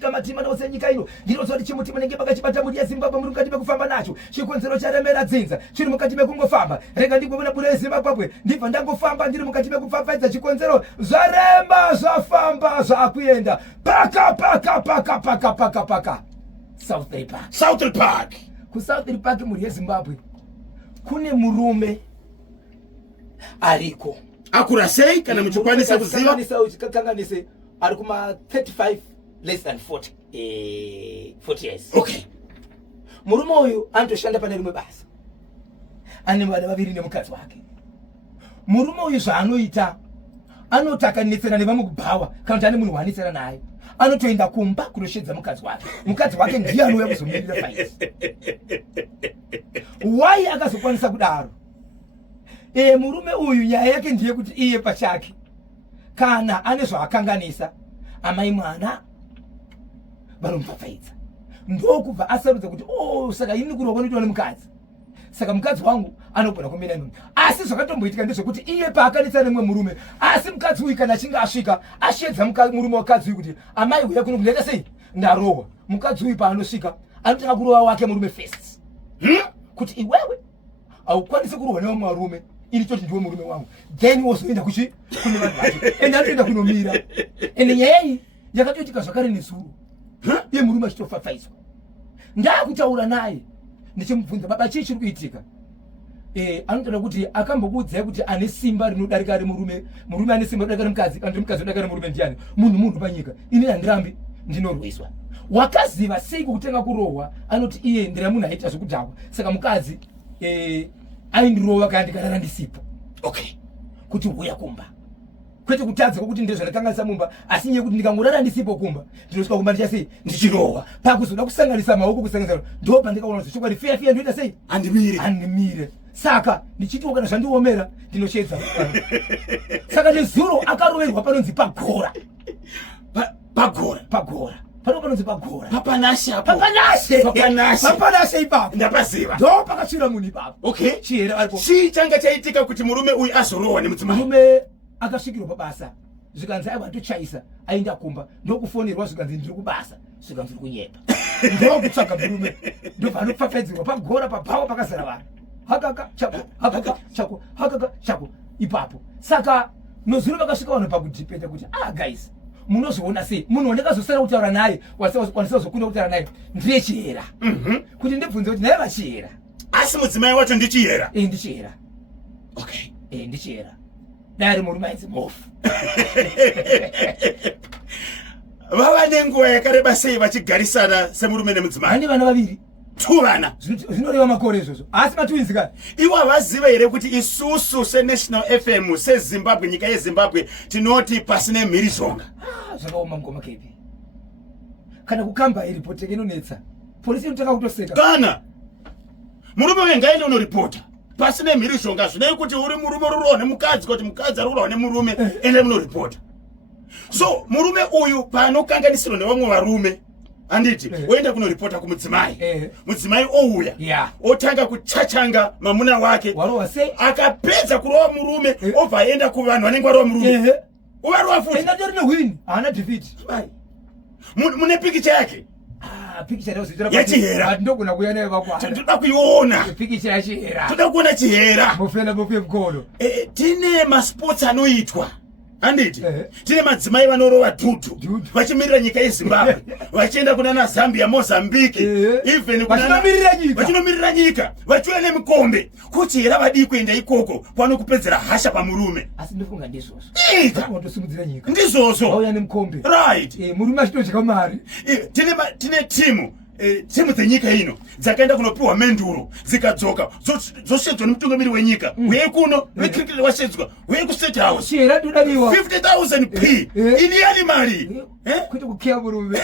Matima no senyika ino ndiro zoti chimutima nenge pakachibata muri yaZimbabwe muri mukati mekufamba nacho chikonzero charemera dzinza chiri mukati mekungofamba rega ndingobona bure yaZimbabwe ndibva ndangofamba ndiri mukati mekupfapfaidza chikonzero zvaremba zvafamba zvakuenda paka Southern Park ku Southern Park muri yaZimbabwe kune murume ariko akura sei kana muchikwanisa kuziva kanganise ari kuma 35 less than 40 years. Okay. Murume uyu anotoshanda pane rimwe basa. Ane vana vaviri nemukadzi wake. Murume uyu zvaanoita anotakanetsera nevamukubhawa kana kuti ane munhu waanetsera naye. Anotoenda kumba kunoshedza mukadzi wake. Mukadzi wake ndiye anouya kuzomirira fight. Why akazokwanisa kudaro? Murume uyu nyaya yake ndiye kuti iye pachake kana ane zvaakanganisa amai mwana vanomupfapfaidza ndokubva asarudza kuti saka ini kurova noitwa nemukadzi saka mukadzi wangu anogona kumira nuni asi zvakatomboitika ndezvekuti iye paakanetsana nemumwe murume asi mukadzi uyu kana achinge asvika ashedza murume wakadzi uyu kuti amai uya kuno kundaita sei ndarohwa mukadzi uyu paanosvika anotanga kurova wake murume first kuti iwewe haukwanisi kurohwa nevamwe varume ini toti ndiwe murume wangu then wozoenda kune vanhu vacho ende anotoenda kunomira ende nyaya iyi yakatoitika zvakare nesuro iye murume achitopfapfaidzwa ndakutaura naye ndichimubvunza baba chii chiri kuitika anotaura kuti akambokuudzai kuti ane simba rinodarika remurume ane simba rinodarika remukadzi kana mukadzi unodarika remurume ndiani munhu panyika ini handirambi ndinorwiswa wakaziva sei kutenga kurohwa anoti iye ndira munhu aita zvekudhakwa saka mukadzi aindirova kana ndikarara ndisipo okay kuti uya kumba kwete kutadza kuti ndezvanakanganisa mumba asi nyaya kuti ndikangorara ndisipo kumba ndinosvika kumba ndichasei ndichirohwa pakuzoda kusanganisa maoko kusanganisa ndo pandikaona kuti chokwadi fiya ndoita sei andimire saka ndichitiwo kana zvandiomera ndinoshedza saka nezuro akaroverwa panonzi pagora panonzi pagora papanashe ipapo ndapaziva ndo pakatsvira munhu ipapo okay chihera aripo chii changa chaitika kuti murume uyu azorohwa nemudzimai murume akasvikirwa pabasa zvikanzi aiva atochaisa aenda kumba ndokufonerwa zvikanzi ndiri kubasa zvikanzi uri kunyepa ndokutsvaga murume ndobva anopfapfaidzirwa pagora pabhawa pakazara vanhu hakaka chako ipapo saka nozuro vakasvika vanhu pakudhipenda kuti guys munozviona sei munhu wandakazosara kutaura naye wanisira zokunda kutaura naye ndiye chihera kuti ndibvunze kuti naye vachihera asi mudzimai wacho ndichihera ndichihera okay ndichihera dari murume ainzi mofu vava nenguva yakareba sei vachigarisana semurume nemudzimai ane vana vaviri 2 vana zvinoreva makore izvozvo asi matwinzi kani iwo havaziva here kuti isusu seNational FM seZimbabwe nyika yeZimbabwe tinoti pasine mhirizhonga zvakaoma mugoma kepi kana kukamba iripoti inonetsa polisi inotanga kutoseka kana murume wengaende unoripota pasine mhirizhonga zvinei kuti uri murume ururwa nemukadzi kuti mukadzi arurwa nemurume ende munoripota so murume uyu paanokanganisirwa nevamwe varume anditi oenda kunoripota kumudzimai mudzimai ouya otanga kuchachanga mamuna wake akapedza kurova murume obva aenda kuvanhu vanenge varova murume uvarova futi mune pikicha yake yachihera ndogona kuya naye vakwana toda kuiona pikicha yachihera toda kuona chihera mofena mofe mkono tine masports anoitwa anditi tine madzimai vanorova dhudhu vachimirira nyika yeZimbabwe vachienda kunana Zambia Mozambique even vachinomirira nyika vachiuya nemikombe kuchihera vadii kuenda ikoko pano kupedzera hasha pamurume asi ndofunga ndizvozvo ndizvozvo ndizvozvo auya nemukombe right murume achitodya mari tine timu dzenyika ino dzakaenda kunopiwa menduro dzikadzoka dzoshedzwa nemutungamiri wenyika weye kuno wecricket washedzwa weye kustate house chihera ndodaniwa 50,000 p iniyani mari kuti kukeya murume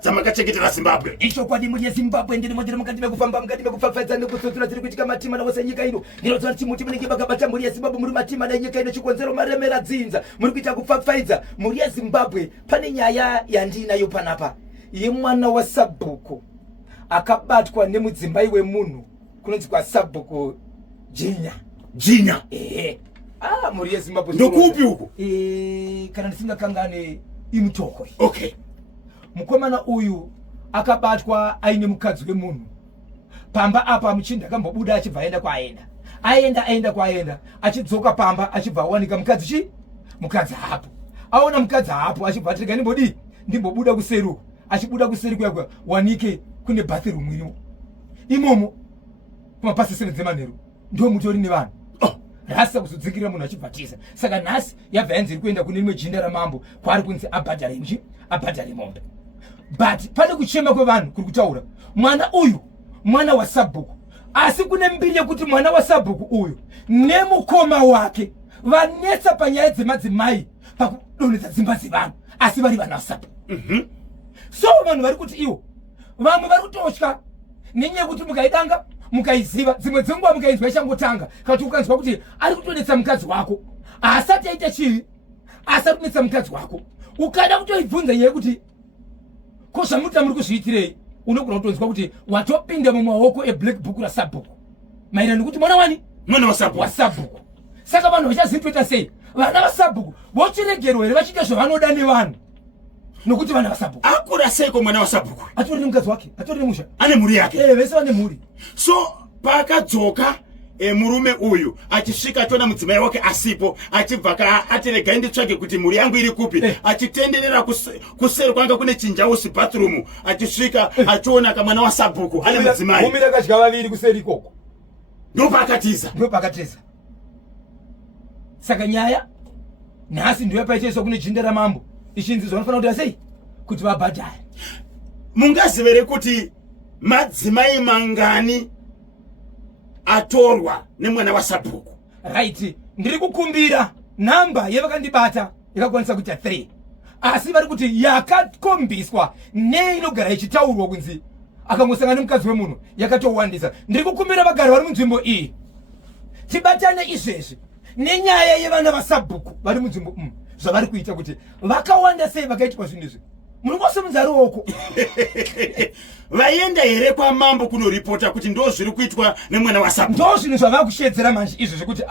dzamakachengetera Zimbabwe ichokwadi muri yeZimbabwe ndiri mukati mekufamba mukati mekupfapfaidza nekutsotsora dziri kuitika matima navose nyika ino ndinoziva kuti chimuti munenge makabata muri yeZimbabwe muri matima nenyika ino chikonzero maremera dzinza muri kuita kupfapfaidza muri yeZimbabwe pane nyaya yandinayo panapa yemwana waSabhuku akabatwa nemudzimbai wemunhu kunonzi kwaSabhuku jinya muri yeZimbabwe ndokupi uko kana ndisingakangane imutoko. Okay. Mukomana uyu akabatwa aine mukadzi wemunhu. Pamba apa muchinda akambobuda achibva aenda kwaenda. Aenda kwaenda achidzoka pamba achibva awanika mukadzi hapo. Aona mukadzi hapo achibva atirika ndimbobuda kuseri. Achibuda kuseri kwakwa wanike kune bathroom ino. Imomo kumapasi 7 dzemanheru ndio mutori nevanhu. Rasa kuzodzingirira munhu achibvatiza. Saka nhasi yabva yanzi iri kuenda kune rimwe jinda ramambo kwari kunzi abhadhare mombe. But pane kuchema kwevanhu kuri kutaura mwana waSabhuku. Asi kune mbiri yekuti mwana waSabhuku uyu nemukoma wake vanetsa panyaya dzemadzimai pakudonhedza dzimba dzevanhu asi vari vana vaSabhuku. So vanhu vari kuti iwo vamwe vari kutotya nenyaya yekuti mukaidanga mukaiziva dzimwe dzenguva mukainzwa ichangotanga kana kuti ukanzwa kuti ari kutonetsa mukadzi wako asati aita chii asi ari kunetsa mukadzi wako ukada kutoibvunza nyaya yekuti ko zvamuta muri kuzviitirei unogona kutonzwa kuti watopinda mumaoko eblack book raSabhuku maererano nekuti mwana waSabhuku. Saka vanhu vachazitoita sei vana vaSabhuku vochiregerwa here vachiita zvavanoda nevanhu nokuti vana vaSabhuku akura seiko mwana waSabhuku atori nemukadzi wake atori nemusha ane mhuri yake vese vane mhuri. So pakadzoka murume uyu achisvika tona mudzimai wake asipo achibva atirega nditsvage kuti mhuri yangu iri kupi achitenderera kuseri kwanga kune chinjausi bathroom achisvika achiona kamwana waSabhuku ane mudzimai mumira kadya vaviri kuseri ikoko ndo pakatiza. Saka nyaya nhasi ndiyo paichaiswa kune jinda ramambo ichinzi zvanofanira kuti sei kuti vabhadhare. Mungazivere kuti madzimai mangani atorwa nemwana waSabhuku? Right, ndiri kukumbira namba yevakandibata yakakwanisa kuita 3 asi vari kuti yakakombiswa neinogara ichitaurwa kunzi akangosangana nemukadzi wemunhu yakatowandisa. Ndiri kukumbira vagari vari munzvimbo iyi tibatane izvezvi nenyaya yevana vaSabhuku vari munzvimbo zvavari kuita kuti vakawanda sei vakaitwa zvinhu izvi munongosimudza ruoko. Vaenda here kwamambo kunoripota kuti ndo zviri kuitwa nemwana waSabhuku? Ndo zvinhu zvava kushedzera manje izvi zvekuti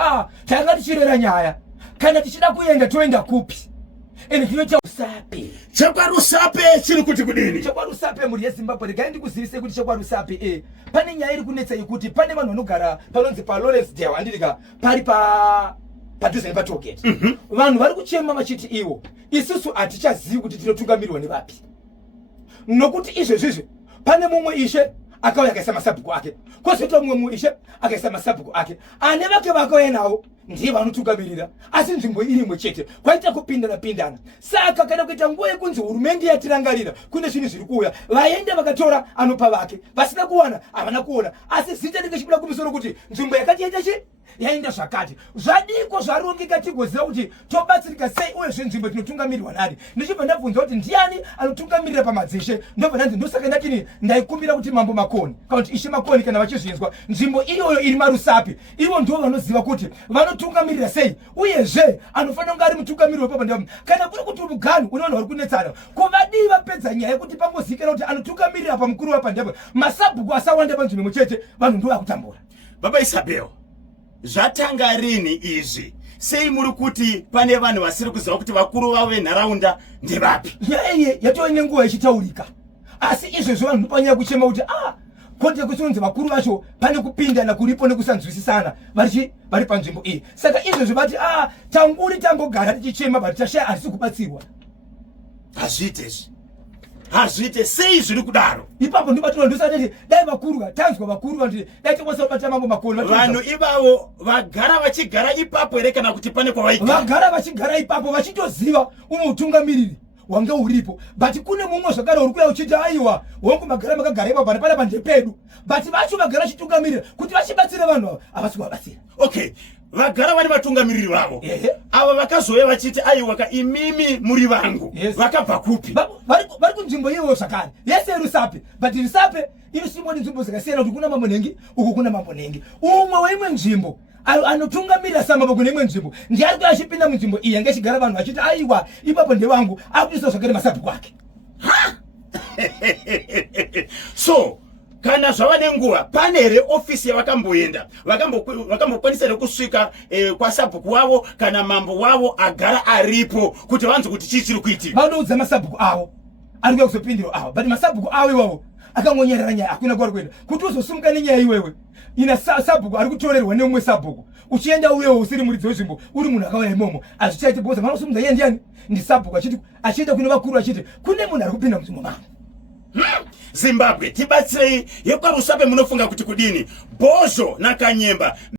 tanga tichirera nyaya kana tichida kuenda toenda kupi ende tinoita usape. CheKwaRusape chiri kuti kudini? CheKwaRusape mhuri yeZimbabwe regai ndikuzivise kuti CheKwaRusape pane nyaya iri kunetsa yekuti pane vanhu vanogara panonzi paLawrence Dale handirika pari padhuze nepatogeti. Vanhu vari kuchema vachiti ivo isusu hatichazivi kuti tinotungamirwa nevapi nokuti izvezvizvi pane mumwe ishe akauya akaisa maSabhuku ake kwozoita mumwe ishe akaisa maSabhuku ake ane vake vakauya nawo ndiye vanotungamirira asi nzvimbo iri imwe chete kwaita kupindana. Saka kana kuita nguva yekunzi hurumende yatirangarira kune zvinhu zviri kuuya vaende vakatora anopa vake vasina kuwana havana kuona asi zita ringe chibuda kumusoro kuti nzvimbo yakati yaita chi yaenda zvakati zvadiko zvarongeka tigoziva kuti tobatsirika sei uyezve nzvimbo tinotungamirirwa nari. Ndichibva ndabvunza kuti ndiani anotungamirira pamadzishe ndobva ndanzi ndosaka ndakini ndaikumbira kuti mambo Makoni kana kuti ishe Makoni kana vachizvinzwa nzvimbo iyoyo iri maRusape ivo ndo vanoziva kuti vanotungamirira sei uyezve anofanira kunge ari mutungamiriri wepapo ndabo kana kuri kuti muganhu une vanhu vari kunetsana kuvadii vapedza nyaya yekuti pangozikira kuti anotungamirira pamukuru wapandabo maSabhuku asawanda panzvimbo imwe chete vanhu ndo vakutambura. Baba Isabel, zvatanga rini izvi? Sei muri kuti pane vanhu vasiri kuziva kuti vakuru vavo venharaunda ndevapi? Nyaya iyi yatova nenguva ichitaurika asi izvezvo vanhu ndopanyaya kuchema kuti konde kusonzi vakuru vacho pane kupindana kuripo nekusanzwisisana vari panzvimbo iyi. Saka izvezvo vati tanguri tambogara tichichema bati tashaya harisi kubatsirwa. Hazviite sei zviri kudaro? Ipapo ndibatira ndosati dai vakuru tanzwa vakuru vanti dai tikwanisa kubata mambo Makoni. Vanhu ivavo vagara vachigara ipapo here kana kuti pane kwavaigara? Vagara vachigara ipapo vachitoziva umwe utungamiriri wange uripo but kune mumwe zvakare uri kuya uchiti aiwa wangu magara makagara ipapo pane panje pedu but vacho vagara vachitungamirira kuti vachibatsire vanhu havasi kuvabatsira. Okay, vagara vari vatungamiriri vavo ava vakazouya vachiti aiwa imimi muri vangu vakabva kupi? Vari kunzvimbo iyoyo zvakare yese Rusape but Rusape inosimwa nenzvimbo dzakasiyana kuti kuna mambo Nhengi uku kuna mambo Nhengi. Umwe weimwe nzvimbo anotungamirira samabo kune imwe nzvimbo ndiye ari kuya achipinda munzvimbo iyi yange achigara vanhu vachiti aiwa ipapo ndevangu akuisa zvakare maSabhuku ake. So kana zvava nenguva pane here ofisi yavakamboenda vakambokwanisa kusvika kwa sabhuku wavo kana mambo wavo agara aripo kuti vanzwe kuti chii chiri kuitika. Vanoudza masabhuku avo ari kuya kuzopindiro avo, but masabhuku avo iwavo akangonyerera nyaya akuna kwari kuenda kuti uzosumuka nenyaya iwewe ina sabhuku ari kutorerwa neumwe sabhuku uchienda uyewo usiri muridzi wezvimbo uri munhu akauya imomo azvichaiti bhoza vanosumudza iye ndiani ndi sabhuku achienda kune vakuru achiti kune munhu ari kupinda muzvimbo mangu. Zimbabwe tibatsirei yekwarusape munofunga kuti kudini Bhozho naKanyemba